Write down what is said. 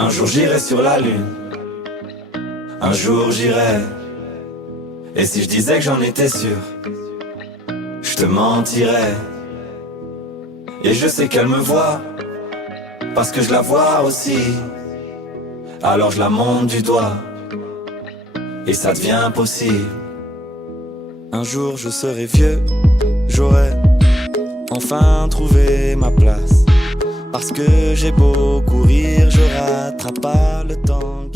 Un jour j'irai sur la lune, un jour j'irai. Et si je disais que j'en étais sûr, je te mentirais. Et je sais qu'elle me voit, parce que je la vois aussi. Alors je la monte du doigt, et ça devient possible. Un jour je serai vieux, j'aurai enfin trouvé ma place. Parce que j'ai beau courir, je rattrape pas le temps.